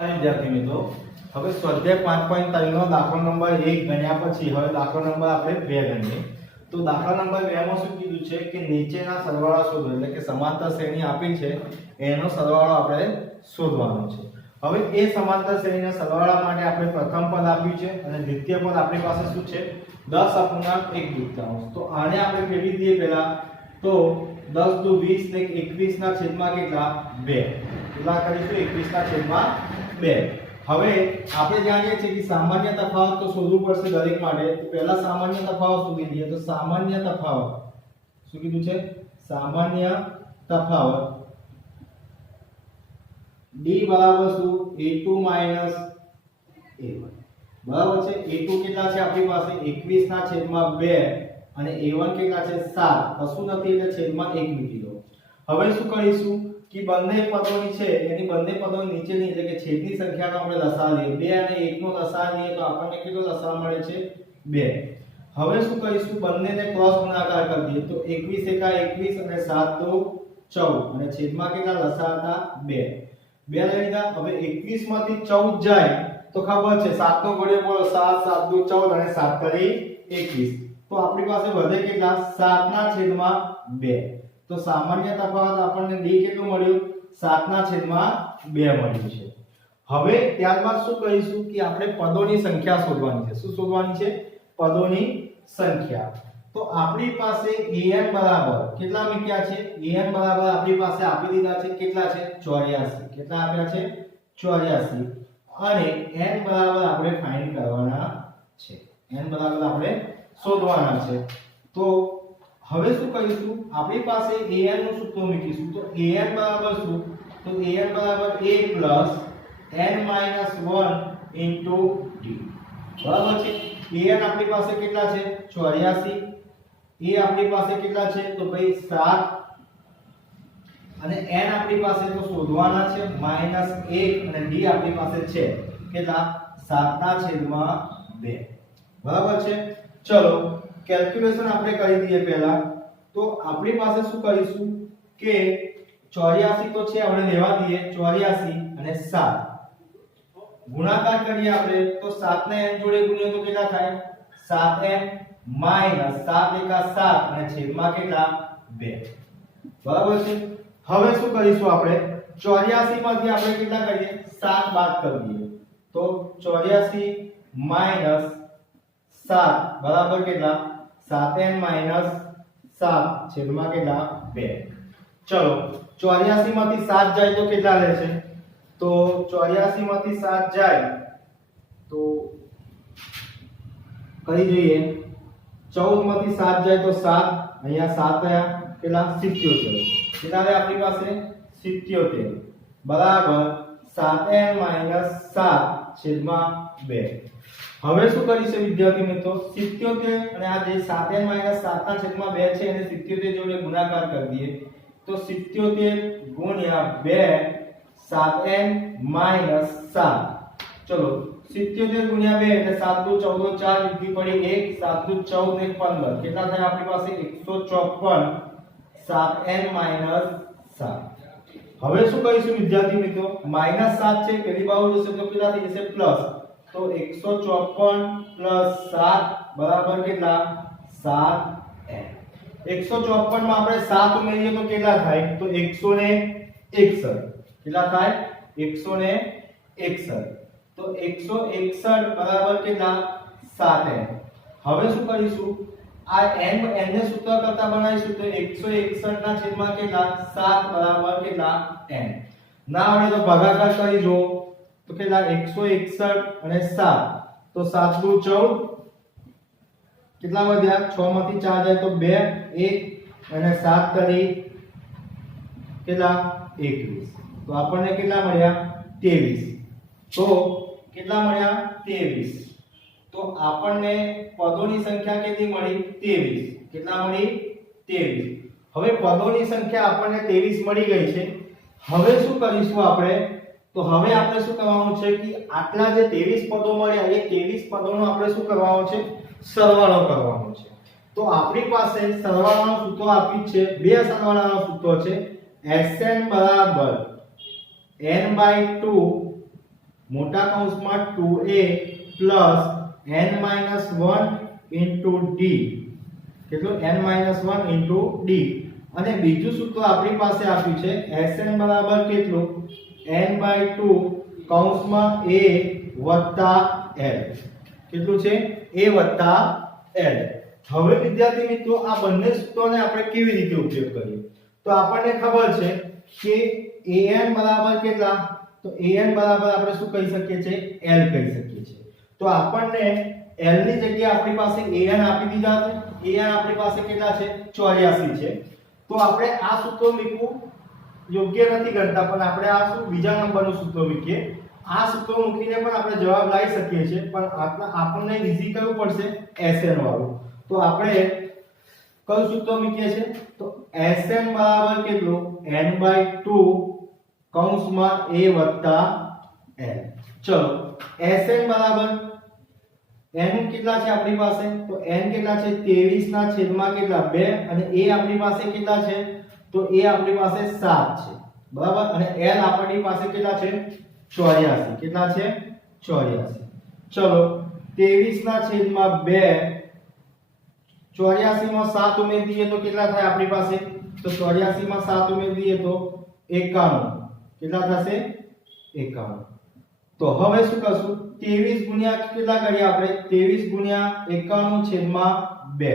વિદ્યાર્થી મિત્રો, હવે સ્વાધ્યાય 5.3 નો દાખલો નંબર 1 ગણ્યા પછી હવે દાખલો નંબર આપણે 2 ગણીએ. તો દાખલા નંબર 2 માં શું કીધું છે કે નીચેના સરવાળા શોધો, એટલે કે સમાંતર શ્રેણી આપી છે એનો સરવાળો આપણે શોધવાનો છે. હવે એ સમાંતર શ્રેણીના સરવાળા માટે આપણે પ્રથમ પદ આપ્યું છે અને દ્વિતીય પદ આપણી પાસે શું છે 10/1/2. તો આને આપણે ફેરવી દઈએ પહેલા. તો 10 દુ 20 ને 21 ના છેદમાં કેટલા 2. કેટલા કરીશું 21 ના છેદમાં 2. હવે આપણે જાણીએ છીએ કે સામાન્ય તફાવત તો શોધવું પડશે દરેક માટે. તો પહેલા સામાન્ય તફાવત શોધી લઈએ. તો સામાન્ય તફાવત શું કીધું છે? સામાન્ય તફાવત d બરાબર શું a2 a1 બરાબર છે. a2 કેટલા છે આપણી પાસે 21 ના છેદમાં 2 અને a1 કેટલા છે 7. કશું નથી એટલે છેદમાં 1 મૂકી દો. હવે શું કરીશું કે બંને પદોની છે એની બંને પદો નીચેની એટલે કે છેદની સંખ્યાનો આપણે લસાઅ લઈએ. 2 અને 1 નો લસાઅ લઈએ તો આપણને કેટલો લસાઅ મળે છે 2. હવે શું કરીશું બંનેને ક્રોસ ગુણાકાર કરી દઈએ. તો 21 એકા 21 અને 7 દુ 14 અને છેદમાં કેટલા લસાઅ હતા 2. 2 લઈ લીધા. હવે 21 માંથી 14 જાય તો ખબર છે 7 નો ઘડિયો બોલો 7 7 દુ 14 અને 7 કરી 21. તો આપણી પાસે વધે કેટલા 7 ના છેદમાં 2. તો સામાન્ય તફાવત આપણને d કેટલું મળ્યું 7 ના છેદમાં 2 મળ્યું છે. હવે ત્યારબાદ શું કરીશું કે આપણે પદોની સંખ્યા શોધવાની છે. શું શોધવાની છે? પદોની સંખ્યા. તો આપણી પાસે an બરાબર કેટલા મૂક્યા છે? an બરાબર આપણી પાસે આપી દીધા છે કેટલા છે 84. કેટલા આપ્યા છે 84. અને n બરાબર આપણે ફાઇન્ડ કરવાના છે. n બરાબર આપણે શોધવાના છે. તો હવે શું કરીશું આપણી પાસે an નું સૂત્ર મૂકીશું. તો an બરાબર શું? તો an બરાબર a plus n minus 1 into d. બરાબર છે. an આપણી પાસે કેટલા છે 84. a આપણી પાસે કેટલા છે તો ભાઈ 7 અને n આપણી પાસે તો શોધવાના છે -1 અને d આપણી પાસે છે કેટલા 7 ના છેદમાં 2. બરાબર છે. ચલો કેલ્ક્યુલેશન આપણે કરી દઈએ પહેલા. તો આપણી પાસે શું કરીશું કે 84 તો છે આપણે લેવા દઈએ 84 અને 7 ગુણાકાર કરીએ આપણે. તો 7 ને n જોડે ગુણીએ તો કેટલા થાય 7n માઈનસ 7 એકા 7 અને છેદમાં કેટલા 2. બરાબર છે. હવે શું કરીશું આપણે 84 માંથી આપણે કેટલા કરીએ 7 બાદ કરી દઈએ. તો 84 માઈનસ 7 બરાબર કેટલા 7n માઈનસ 7 છેદમાં કેટલા 2. ચલો 84 માંથી 7 જાય તો કેટલા રહેશે? તો 84 માંથી 7 જાય તો કઈ જોઈએ 14 માંથી 7 જાય તો 7 અહીંયા 7 આયા કેટલા 77. કેટલા રહે આપણી પાસે 77 બરાબર 7n 7 છેદમાં 2. હવે શું કરીશું વિદ્યાર્થી મિત્રો 77 અને આ જે 7n 7 ના છેદમાં 2 છે એને 77 જોડે ગુણાકાર કરી દઈએ. તો 77 ગુણ્યા 2 7n 7. ચલો 77 ગુણ્યા 2 એટલે 7 દુ 14 4 વિધિ પડી 1 7 દુ 14 ને 15 કેટલા થાય આપણી પાસે 154 7n 7. હવે શું કરીશું વિદ્યાર્થી મિત્રો -7 છે પેલી બાજુ જશે તો કેટલા થઈ જશે પ્લસ. તો 154 7 બરાબર કેટલા 7n. 154 માં આપણે 7 ઉમેરીએ તો કેટલા થાય? તો 161. કેટલા થાય 161. તો 161 બરાબર કેટલા 7n. હવે શું કરીશું આ n ને સૂત્ર કરતા બનાવીશું. તો 161 ના છેદમાં કેટલા 7 બરાબર કેટલા n. ના આવડે તો ભાગાકાર કરી જો તો કેટલા 161 અને 7 તો 7 દુ 14 કેટલા વધ્યા 6 માંથી 4 જાય તો 2 1 અને 7 કરી કેટલા 21. તો આપણને કેટલા મળ્યા 23. તો કેટલા મળ્યા 23. તો આપણને પદોની સંખ્યા કેટલી મળી 23. કેટલા મળી 23. હવે પદોની સંખ્યા આપણને 23 મળી ગઈ છે. હવે શું કરીશું આપણે? તો હવે આપણે શું કરવાનું છે કે આટલા જે 23 પદો મળ્યા એ 23 પદોનો આપણે શું કરવાનું છે સરવાળો કરવાનો છે. તો આપણી પાસે સરવાળાનું સૂત્ર આપ્યું છે. બે સરવાળાનું સૂત્ર છે. Sn બરાબર n/2 મોટા કૌંસમાં 2a plus n minus 1 into d, કેટલું n માઇનસ 1 ઇન્ટુ d. અને બીજું સૂત્ર આપણી પાસે આપ્યું છે Sn બરાબર કેટલું n/2 કૌંસમાં a વત્તા l, કેટલું છે a વત્તા l. હવે વિદ્યાર્થી મિત્રો આ બંને સૂત્રોને આપણે કેવી રીતે ઉપયોગ કરીએ? તો આપણને ખબર છે કે an બરાબર કેટલા, તો an બરાબર આપણે શું કહી શકીએ છીએ l કહી શકીએ છીએ. તો આપણને l ની જગ્યાએ આપણી પાસે an આપી દીધા છે. an આપણી પાસે કેટલા છે 84 છે. તો આપણે આ સૂત્ર મૂકવું યોગ્ય નથી ગણતા, પણ આપણે આ શું બીજા નંબરનું સૂત્ર મૂકીએ. આ સૂત્ર મૂકીને પણ આપણે જવાબ લાવી શકીએ છીએ, પણ આપણને ઈઝી કરવું પડશે Sn વાળું. તો આપણે કયું સૂત્ર મૂકીએ છીએ? તો Sn બરાબર કેટલું n/2 કૌંસમાં a વત્તા l. ચલો Sn બરાબર n કેટલા છે આપણી પાસે? તો n કેટલા છે 23 ના છેદમાં કેટલા 2, અને a આપણી પાસે કેટલા છે? તો a આપણી પાસે 7 છે, બરાબર. અને l આપણી પાસે કેટલા છે 84. કેટલા છે 84. ચલો 23 ના છેદમાં 2, 84 માં 7 ઉમેરી દઈએ તો કેટલા થાય આપણી પાસે? તો 84 માં 7 ઉમેરી દઈએ તો 51. કેટલા થશે 51. તો હવે શું કરશું? 23 ગુણ્યા કેટલા કરીએ આપણે? 23 ગુણ્યા 51 છેદમાં 2,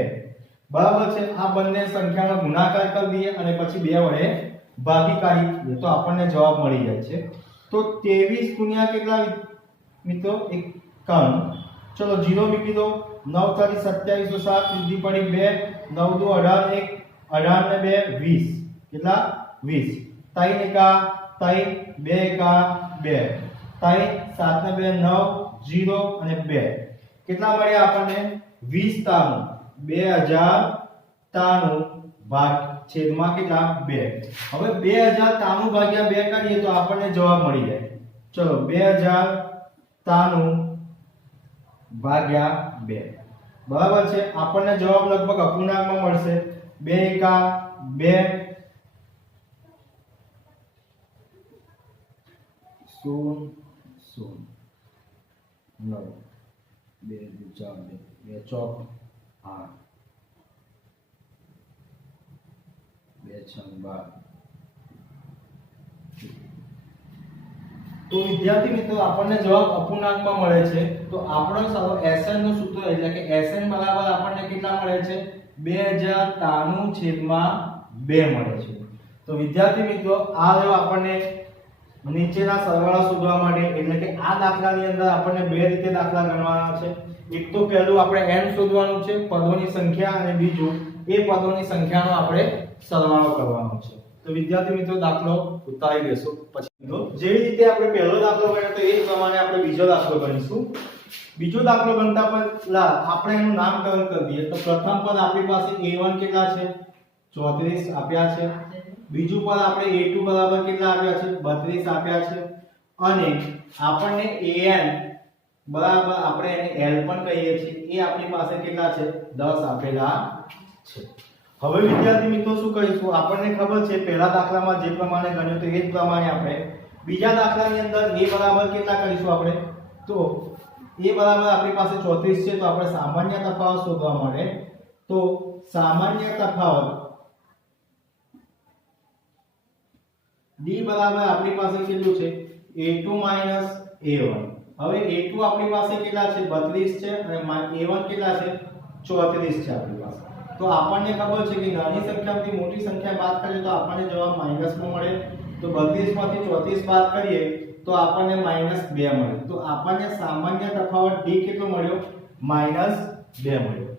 બરાબર છે. આ બંને સંખ્યાનો ગુણાકાર કરી દઈએ અને પછી 2 વડે ભાગી કાઢીએ તો આપણને જવાબ મળી જાય છે. તો 23 ગુણ્યા કેટલા મિત્રો 51. ચલો 0 મૂકી દો. 9 તારી 27 તો 7 સીધી પડી 2, 9 દુ 18, 1 18 ને 2 20. કેટલા 20. 3 એકા 3, 2 એકા 2, 3 7 ને 2 9, 0 અને 2. કેટલા મળ્યા આપણને 20 2093 ભાગ છેદમાં કેટલા 2. હવે 2093 ભાગ્યા 2 કરીએ તો આપણને જવાબ મળી જાય. ચલો 2093 ભાગ્યા 2, બરાબર છે. આપણને જવાબ લગભગ અપૂર્ણાંકમાં મળશે. 2 એકા 2, 0 0 9, 2 4 2 ચોક 8, 2 6 12. તો વિદ્યાર્થી મિત્રો આપણને જવાબ અપૂર્ણાંકમાં મળે છે. તો આપણો Sn નું સૂત્ર એટલે કે Sn બરાબર આપણને કેટલા મળે છે 2093 છેદમાં 2 મળે છે. તો વિદ્યાર્થી મિત્રો આ જો આપણને નીચેના સરવાળા શોધવા માટે એટલે કે આ દાખલાની અંદર આપણને બે રીતે દાખલા ગણવાના છે. એક તો પહેલું આપણે n શોધવાનું છે પદોની સંખ્યા, અને બીજું એ પદોની સંખ્યાનો આપણે સરવાળો કરવાનો છે. તો વિદ્યાર્થી મિત્રો દાખલો ઉતારી લેશું. પછી મિત્રો જેવી રીતે આપણે પહેલો દાખલો ગણ્યો તો એ જ પ્રમાણે આપણે બીજો દાખલો ગણીશું. બીજો દાખલો ગણતા પહેલા આપણે એનું નામકરણ કરી દઈએ. તો પ્રથમ પદ આપણી પાસે a1 કેટલા છે 34 આપ્યા છે. બીજું પદ આપણે a2 બરાબર કેટલા આપ્યા છે 32 આપ્યા છે. અને આપણને an બરાબર આપણે એને l પણ કહીએ છીએ એ આપણી પાસે કેટલા છે 10 આપેલા છે. હવે વિદ્યાર્થી મિત્રો શું કરીશું? આપણને ખબર છે પહેલા દાખલામાં જે પ્રમાણે ગણ્યું તો એ જ પ્રમાણે આપણે બીજા દાખલાની અંદર a બરાબર કેટલા કરીશું આપણે? તો a બરાબર આપણી પાસે 34 છે. તો આપણે સામાન્ય તફાવત શોધવા માટે તો સામાન્ય તફાવત d બરાબર આપણી પાસે કેટલું છે a2 a1. હવે a2 આપણી પાસે કેટલા છે 32 છે અને a1 કેટલા છે 34 છે આપણી પાસે. તો આપણને ખબર છે કે નાની સંખ્યામાંથી મોટી સંખ્યા બાદ કરીએ તો આપણને જવાબ માઈનસમાં મળે. તો 32 માંથી 34 બાદ કરીએ તો આપણને -2 મળે. તો આપણને સામાન્ય તફાવત d કેટલો મળ્યો -2 મળ્યો.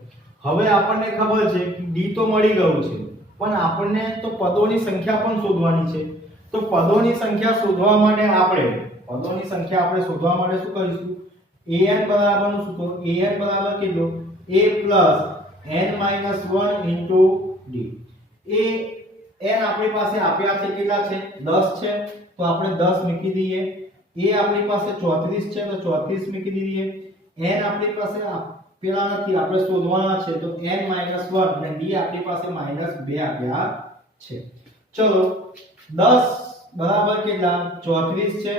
હવે આપણને ખબર છે કે d તો મળી ગયું છે, પણ આપણને તો પદોની સંખ્યા પણ શોધવાની છે. તો પદોની સંખ્યા શોધવા માટે આપણે શોધવા માટે શું કરીશું? an બરાબરનું સૂત્ર an બરાબર કેટલું a n - 1 into d. A n આપણી પાસે આપ્યા છે કેટલા છે 10 છે. તો આપણે 10 મૂકી દઈએ. a આપણી પાસે 34 છે તો 34 મૂકી દઈએ. n આપણી પાસે આપેલા નથી, આપણે શોધવાના છે. તો n - 1 અને d આપણી પાસે -2 આપ્યા છે. ચલો 10 બરાબર કેટલા 34 છે.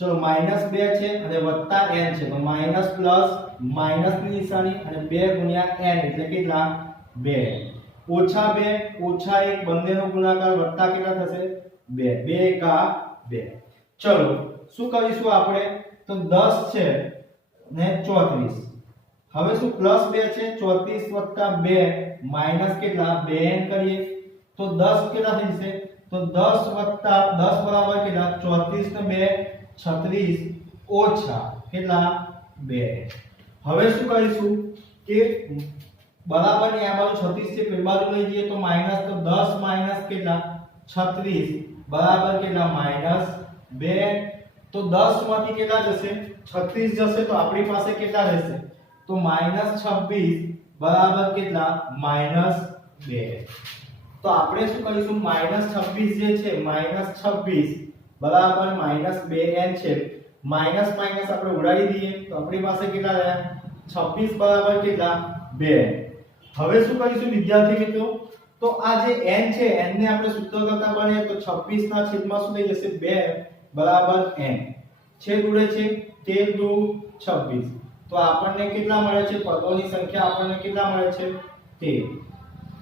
ચલો -2 છે અને વત્તા n છે તો માઈનસ પ્લસ માઈનસની નિશાની અને 2 ગુણ્યા n એટલે કેટલા 2 ઓછા 2 ઓછા 1 બંનેનો ગુણાકાર વત્તા કેટલા થશે 2 2 એકા 2 ચલો શું કરીશું આપણે તો 10 છે ને 34 હવે શું પ્લસ 2 છે 34 2 માઈનસ કેટલા 2n કરીએ તો 10 કેટલા થઈ જશે તો 10 બરાબર કેટલા 34 ને 2 36 ઓછા કેટલા 2 હવે શું કરીશું કે બરાબર ની આ બાજુ 36 છે પેલી બાજુ લઈ જઈએ તો માઈનસ તો 10 માઈનસ કેટલા 36 બરાબર કેટલા -2 તો 10 માંથી કેટલા જશે 36 જશે તો આપણી પાસે કેટલા રહેશે તો -26 બરાબર કેટલા -2 તો આપણે શું કરીશું -26 જે છે -26 બરાબર -2n છે માઈનસ માઈનસ આપણે ઉડાડી દઈએ તો આપણી પાસે કેટલા રહ્યા 26 બરાબર કેટલા 2 હવે શું કરીશું વિદ્યાર્થી મિત્રો તો આ જે n છે n ને આપણે સૂત્ર કરતા બને તો 26 ના છેદમાં શું થઈ જશે 2 બરાબર n છેદ ઉડે છે 13 દુ 26 તો આપણને કેટલા મળે છે પદોની સંખ્યા આપણને કેટલા મળે છે 13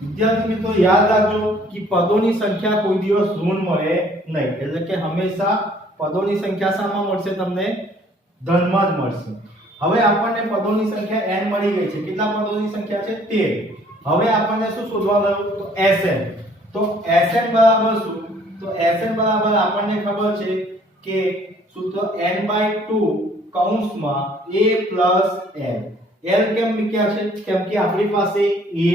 વિદ્યાર્થી મિત્રો યાદ રાખજો કે પદોની સંખ્યા કોઈ દિવસ ઋણ મળે નહીં એટલે કે હંમેશા પદોની સંખ્યા શામાં મળશે તમને ધનમાં જ મળશે હવે આપણને પદોની સંખ્યા n મળી ગઈ છે કેટલા પદોની સંખ્યા છે 13 હવે આપણને શું શોધવાનું તો Sn તો Sn બરાબર શું તો Sn બરાબર આપણને ખબર છે કે સૂત્ર n/2 કૌંસમાં a l l કેમ મૂક્યા છે કેમ કે આપણી પાસે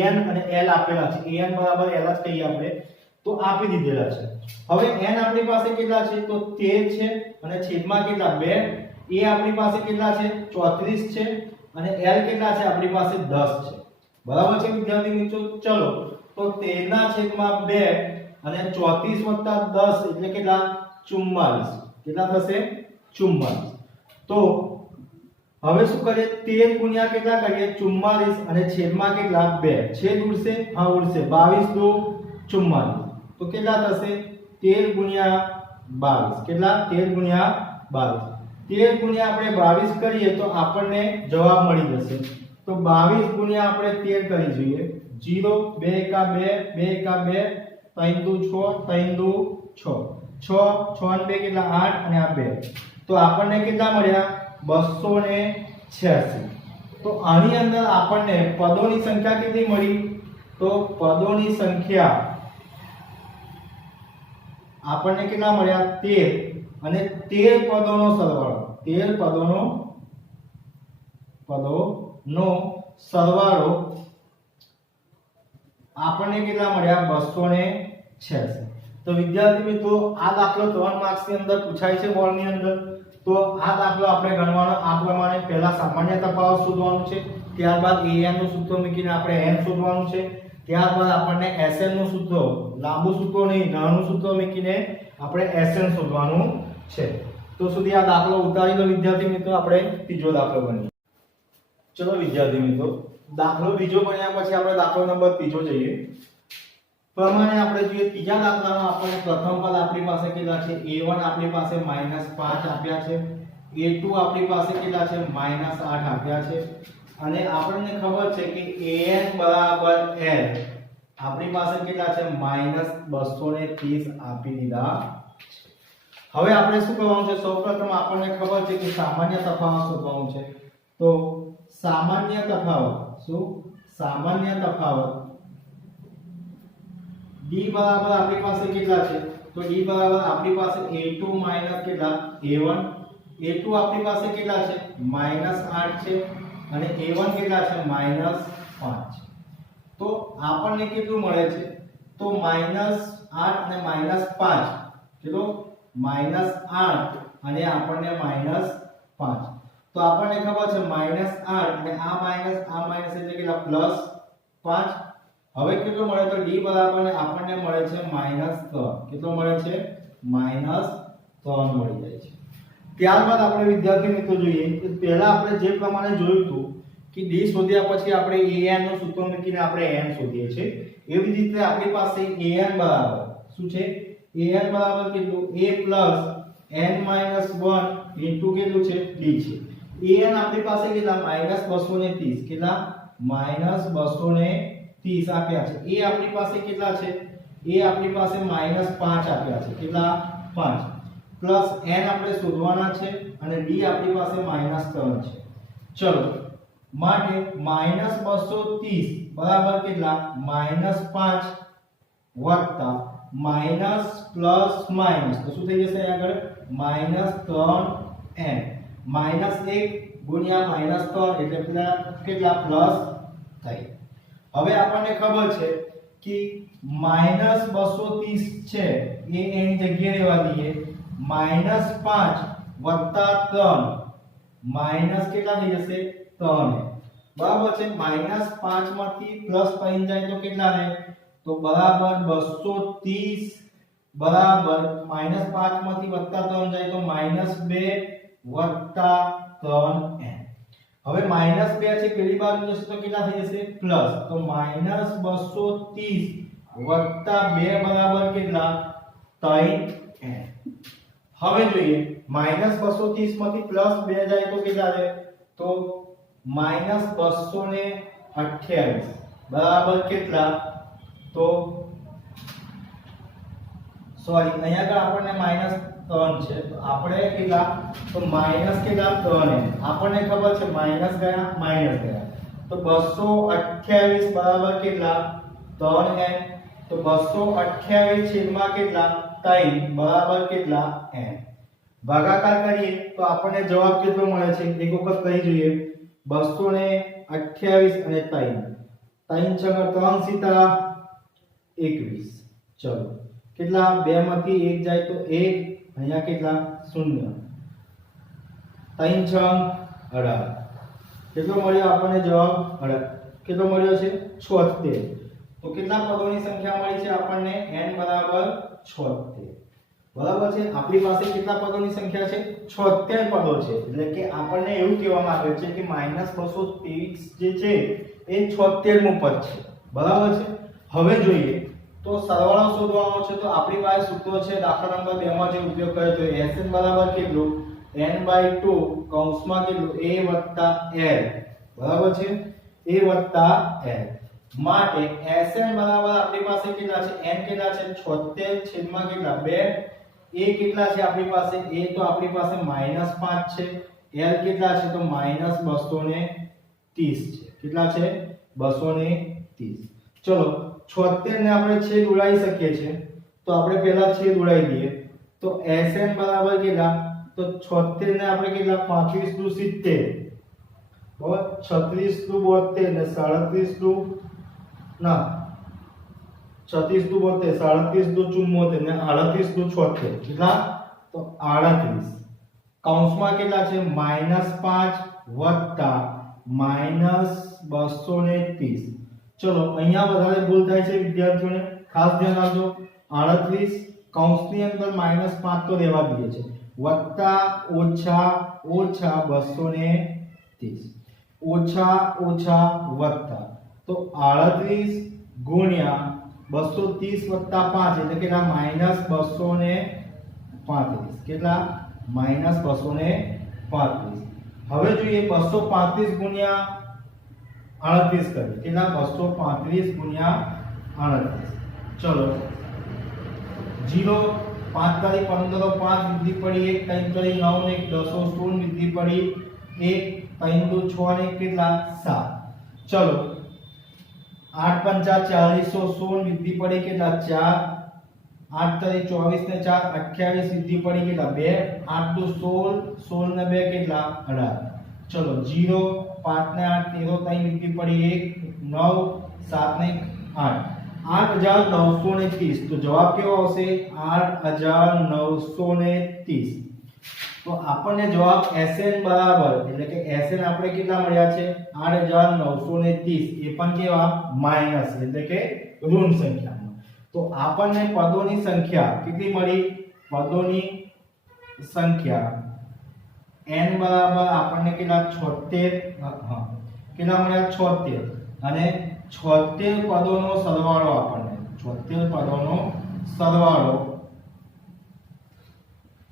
an અને l આપેલા છે an બરાબર l જ કહીએ આપણે તો આપી દીધેલા છે હવે n આપણી પાસે કેટલા છે તો 13 છે અને છેદમાં કેટલા 2 a આપણી પાસે કેટલા છે 34 છે અને l કેટલા છે આપણી પાસે 10 છે બરાબર છે વિદ્યાર્થી મિત્રો ચલો તો 13 ના છેદમાં 2 અને 34 10 એટલે કેટલા 44 કેટલા થશે 44 તો હવે શું કરીએ 13 ગુણ્યા કેટલા કરીએ 44 અને છેદમાં કેટલા 2 છેદ ઉડશે હા ઉડશે 22 દુ 44 તો કેટલા થશે 13 ગુણ્યા 22 કેટલા 13 ગુણ્યા 22 13 ગુણ્યા આપણે 22 કરીએ તો આપણને જવાબ મળી જશે તો 22 ગુણ્યા આપણે 13 કરી જોઈએ 0 2 એકા 2 2 એકા 2 3 દુ 6 3 દુ 6 6 6 અને 2 કેટલા 8 અને આ 2 તો આપણને કેટલા મળ્યા 286 તો આની અંદર આપણને પદોની સંખ્યા કેટલી મળી તો પદોની સંખ્યા આપણને કેટલા મળ્યા 13 અને 13 પદોનો સરવાળો 13 પદોનો સરવાળો આપણને કેટલા મળ્યા 286 તો વિદ્યાર્થી મિત્રો આ દાખલો 3 માર્ક્સ ની અંદર પૂછાય છે બોર્ડ ની અંદર તો આ દાખલો આપણે ગણવાનો આ પ્રમાણે પહેલા સામાન્ય તફાવત શોધવાનું છે ત્યારબાદ an નું સૂત્ર મૂકીને આપણે n શોધવાનું છે ત્યારબાદ આપણને sn નું સૂત્ર લાંબુ સૂત્ર નહીં નાનું સૂત્ર મૂકીને આપણે sn શોધવાનું છે તો સુધી આ દાખલો ઉતારી લો વિદ્યાર્થી મિત્રો આપણે ત્રીજો દાખલો ગણીએ ચલો વિદ્યાર્થી મિત્રો દાખલો બીજો ગણ્યા પછી આપણે દાખલો નંબર ત્રીજો જઈએ પ્રમાણે આપણે જોઈએ ત્રીજા દાખલામાં આપણને પ્રથમ પદ આપણી પાસે કેટલા છે a1 આપણી પાસે -5 આપ્યા છે a2 આપણી પાસે કેટલા છે -8 આપ્યા છે અને આપણને ખબર છે કે an બરાબર l આપણી પાસે કેટલા છે -230 આપી દીધા હવે આપણે શું કરવાનું છે સૌપ્રથમ આપણને ખબર છે કે સામાન્ય તફાવત શોધવાનું છે તો સામાન્ય તફાવત શું સામાન્ય તફાવત d બરાબર આપણી પાસે કેટલા છે તો d બરાબર આપણી પાસે a2 કેટલા a1 a2 આપણી પાસે કેટલા છે -8 છે અને a1 કેટલા છે -5 તો આપણને કેટલું મળે છે તો -8 અને -5 કેટલો -8 અને આપણને -5 તો આપણને ખબર છે -8 અને આ માઈનસ એટલે કેટલા +5 હવે કેટલો મળે તો d બરાબર ને આપણને મળે છે -3 કેટલો મળે છે -3 મળી જાય છે ત્યારબાદ આપણે વિદ્યાર્થી મિત્રો જોઈએ કે પહેલા આપણે જે પ્રમાણે જોયું હતું કે d શોધ્યા પછી આપણે an નું સૂત્ર મૂકીને આપણે n શોધીએ છીએ એવી જ રીતે આપણી પાસે an બરાબર શું છે an બરાબર કેટલું a n - 1 ઇન્ટુ કેટલું છે d છે an આપણી પાસે કેટલા -230 કેટલા -230 આપ્યા છે a આપણી પાસે કેટલા છે a આપણી પાસે -5 આપ્યા છે કેટલા 5 પ્લસ n આપણે શોધવાના છે અને d આપણી પાસે -3 છે ચલો માટે -230 બરાબર કેટલા -5 વત્તા માઈનસ પ્લસ માઈનસ તો શું થઈ જશે આગળ -3n -1 ગુણ્યા -3 એટલે કેટલા પ્લસ થાય હવે આપણને ખબર છે કે -230 છે એ એની જગ્યાએ રહેવા દઈએ -5 વત્તા 3 માઈનસ કેટલા થઈ જશે 3 બરાબર છે -5 માંથી +3 જાય તો કેટલા રહે તો બરાબર 230 બરાબર -5 માંથી +3 જાય તો -2 વત્તા 3n હવે -2 છે પેલી બાજુ જશે તો કેટલા થઈ જશે પ્લસ તો -230 વત્તા 2 બરાબર કેટલા 3n હવે જોઈએ -230 માંથી +2 જાય તો કેટલા રહે તો -228 બરાબર કેટલા તો સોરી અહીંયા આગળ આપણને -3 છે તો આપણે કેટલા તો માઈનસ કેટલા 3n આપણને ખબર છે માઈનસ ગયા તો 228 બરાબર કેટલા 3n તો 228 છેદમાં કેટલા 3 બરાબર કેટલા n ભાગાકાર કરીએ તો આપણને જવાબ કેટલો મળે છે એક વખત કહી જોઈએ 228 અને 3 3 છંગ 3 સીતા 21 ચલો કેટલા 2 માંથી 1 જાય તો 1 અહીંયા કેટલા 0 3 છંગ 18 કેટલો મળ્યો આપણને જવાબ 18 કેટલો મળ્યો છે 76 તો કેટલા પદોની સંખ્યા મળી છે આપણને n બરાબર 76 બરાબર છે આપણી પાસે કેટલા પદોની સંખ્યા છે 76 પદો છે એટલે કે આપણને એવું કહેવામાં આવે છે કે -223 જે છે એ 76મું પદ છે બરાબર છે હવે જોઈએ તો સરવાળો શોધવાનો છે તો આપણી પાસે સૂત્ર છે દાખલા નંબર 2 માં જે ઉપયોગ કર્યો તો Sn બરાબર કેટલું n/2 કૌંસમાં કેટલું a + l બરાબર છે a + l માટે Sn બરાબર આપણી પાસે કેટલા છે n કેટલા છે 76 છેદમાં કેટલા 2 a કેટલા છે આપણી પાસે a તો આપણી પાસે -5 છે l કેટલા છે તો -230 છે કેટલા છે 230 ચલો 76 ને આપણે છેદ ઉડાવી શકીએ છીએ તો આપણે પહેલા છેદ ઉડાવી દઈએ તો Sn બરાબર કેટલા તો 76 ને આપણે કેટલા 35 દુ 70 બરાબર 36 દુ 72 ને 37 દુ ના 36 દુ 72 37 દુ 74 ને 38 દુ 76 કેટલા તો 38 કૌંસમાં કેટલા છે -5 વત્તા -230 ચલો અહીંયા વધારે ભૂલ થાય છે વિદ્યાર્થીઓને ખાસ ધ્યાન આપજો 38 કૌંસની અંદર -5 તો રહેવા દઈએ છે વત્તા ઓછા 230 ઓછા વત્તા તો 38 ગુણ્યા 230 વત્તા 5 એટલે કેટલા -235 કેટલા -235 હવે જોઈએ 235 ગુણ્યા 38 કરીએ કેટલા 235 ગુણ્યા 38 ચલો 0 5 તારી 15 5 વૃદ્ધિ પડી 1 3 તારી 9 ને 10 16 વૃદ્ધિ પડી 1 3 દુ 6 ને કેટલા 7 ચલો 8 5 40 16 વૃદ્ધિ પડી કેટલા 4 8 તારી 24 ને 4 28 વૃદ્ધિ પડી કેટલા 2 8 દુ 16 16 ને 2 કેટલા 18 ચલો 0 5 ને 8 13 3 વૃદ્ધિ પડી 1 9 7 ને 8 8930 તો જવાબ કેવો આવશે 8930 તો આપણને જવાબ Sn બરાબર એટલે કે Sn આપણે કેટલા મળ્યા છે 8930 એ પણ કેવા માઈનસ એટલે કે ઋણ સંખ્યામાં તો આપણને પદોની સંખ્યા કેટલી મળી પદોની સંખ્યા n બરાબર આપણને કેટલા 76 કેટલા મળ્યા 76 અને 76 પદોનો સરવાળો આપણને 76 પદોનો સરવાળો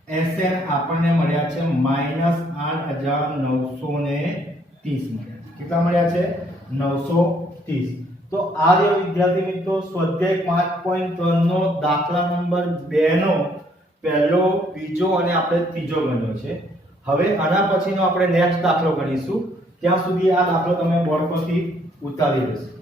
SN આપણને મળ્યા છે -8930 મળ્યા. કેટલા મળ્યા છે? 930. તો આ જે વિદ્યાર્થી મિત્રો સ્વાધ્યાય 5.3 નો દાખલા નંબર 2 નો પહેલો, બીજો અને આપણે ત્રીજો ગણ્યો છે. હવે આના પછીનો આપણે નેક્સ્ટ દાખલો ગણીશું. ત્યાં સુધી આ દાખલો તમે બોર્ડ પરથી ઉતારી લેશો.